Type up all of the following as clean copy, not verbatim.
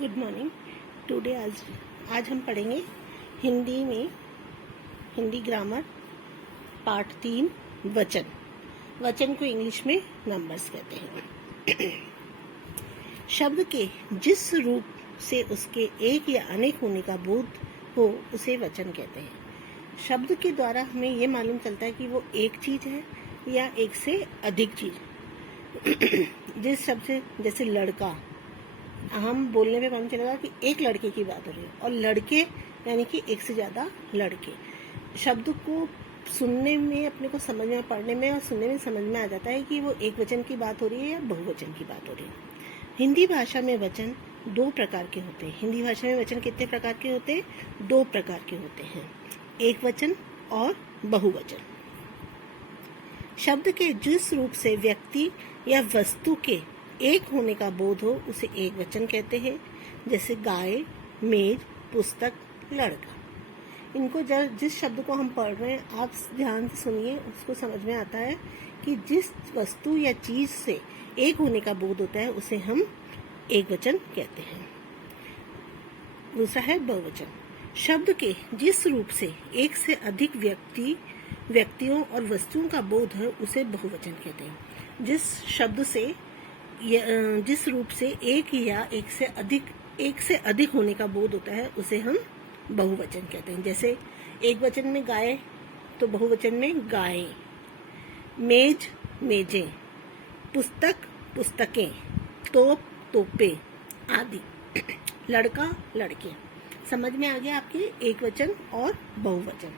Good morning. Today आज हम पढ़ेंगे हिंदी ग्रामर पार्ट 3 वचन। वचन को इंग्लिश में नंबर्स कहते हैं। शब्द के जिस रूप से उसके एक या अनेक होने का बोध हो उसे वचन कहते हैं। शब्द के द्वारा हमें ये मालूम चलता है कि वो एक चीज है या एक से अधिक चीज। जिस शब्द से, जैसे लड़का, हम बोलने में मालूम चलेगा कि एक लड़के की बात हो रही है, और लड़के यानी कि एक से ज्यादा लड़के। शब्द को सुनने में, अपने को समझ में, पढ़ने में और सुनने में समझ में आ जाता है कि वो एक वचन की बात हो रही है या बहुवचन की बात हो रही है। हिंदी भाषा में वचन 2 प्रकार के होते हैं। हिंदी भाषा में वचन कितने प्रकार के होते हैं? 2 प्रकार के होते हैं, एक वचन और बहुवचन। शब्द के जिस रूप से व्यक्ति या वस्तु के एक होने का बोध हो उसे एक वचन कहते हैं, जैसे गाय, मेज, पुस्तक, लड़का। इनको जिस शब्द को हम पढ़ रहे हैं आप ध्यान से सुनिए, उसको समझ में आता है कि जिस वस्तु या चीज से एक होने का बोध होता है उसे हम एक वचन कहते हैं। दूसरा है बहुवचन। शब्द के जिस रूप से एक से अधिक व्यक्तियों और वस्तुओं का बोध है उसे बहुवचन कहते हैं। जिस रूप से एक या एक से अधिक होने का बोध होता है उसे हम बहुवचन कहते हैं। जैसे एक वचन में गाय तो बहुवचन में गायें, मेज मेजें, पुस्तक पुस्तकें, तोप तोपे आदि, लड़का लड़के। समझ में आ गया आपके एक वचन और बहुवचन।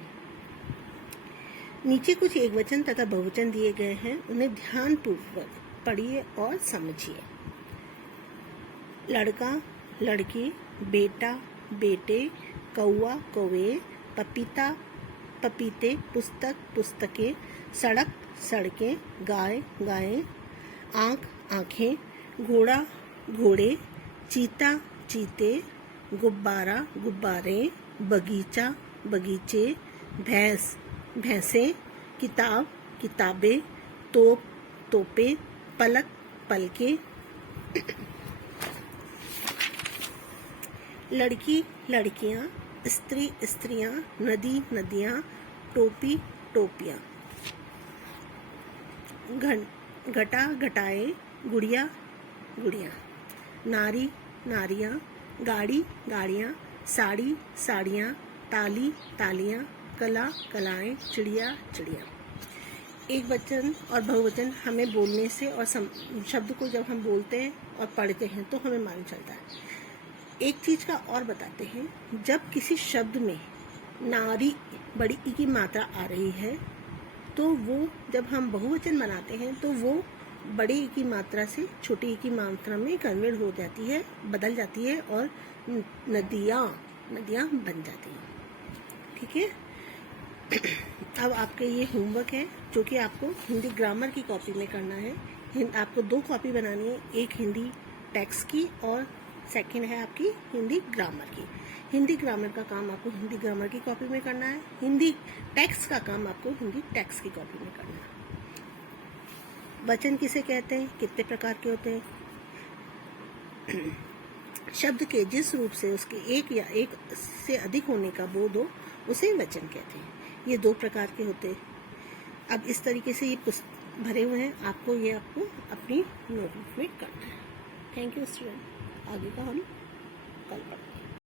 नीचे कुछ एक वचन तथा बहुवचन दिए गए हैं, उन्हें ध्यानपूर्वक पढ़िए और समझिए। लड़का लड़की, बेटा बेटे, कौआ कौवे, पपीता पपीते, पुस्तक पुस्तकें, सड़क सड़कें, गाय गायें, आँख आँखें, घोड़ा घोड़े, चीता चीते, गुब्बारा गुब्बारे, बगीचा बगीचे, भैंस भैंसें, किताब किताबें, तोप तोपे, पलक पलके। लड़की लड़कियां, स्त्री स्त्रियां, नदी नदियां, टोपी टोपियां, घटा घटाए, गुड़िया गुड़ियां, नारी नारियां, गाड़ी गाड़ियां, साड़ी साड़ियां, ताली तालियां, कला कलाएं, चिड़िया चिड़िया। एक वचन और बहुवचन हमें बोलने से और शब्द को जब हम बोलते हैं और पढ़ते हैं तो हमें मालूम चलता है। एक चीज का और बताते हैं, जब किसी शब्द में नारी बड़ी ई की मात्रा आ रही है तो वो, जब हम बहुवचन बनाते हैं तो वो बड़ी ई की मात्रा से छोटी ई की मात्रा में कन्वर्ट हो जाती है, बदल जाती है और नदियाँ बन जाती हैं। ठीक है। अब आपके ये होमवर्क है जो कि आपको हिंदी ग्रामर की कॉपी में करना है। आपको 2 कॉपी बनानी है, एक हिंदी टेक्स्ट की और सेकंड है आपकी हिंदी ग्रामर की। हिंदी ग्रामर का काम आपको हिंदी ग्रामर की कॉपी में करना है, हिंदी टेक्स्ट का काम आपको हिंदी टेक्स्ट की कॉपी में करना है। वचन किसे कहते हैं, कितने प्रकार के होते हैं? शब्द के जिस रूप से उसके एक या एक से अधिक होने का बोध हो उसे वचन कहते हैं। ये 2 प्रकार के होते हैं। अब इस तरीके से ये भरे हुए हैं, आपको अपनी नोटबुक में करना है। Thank you student. आगे का हम कल पढ़ेंगे।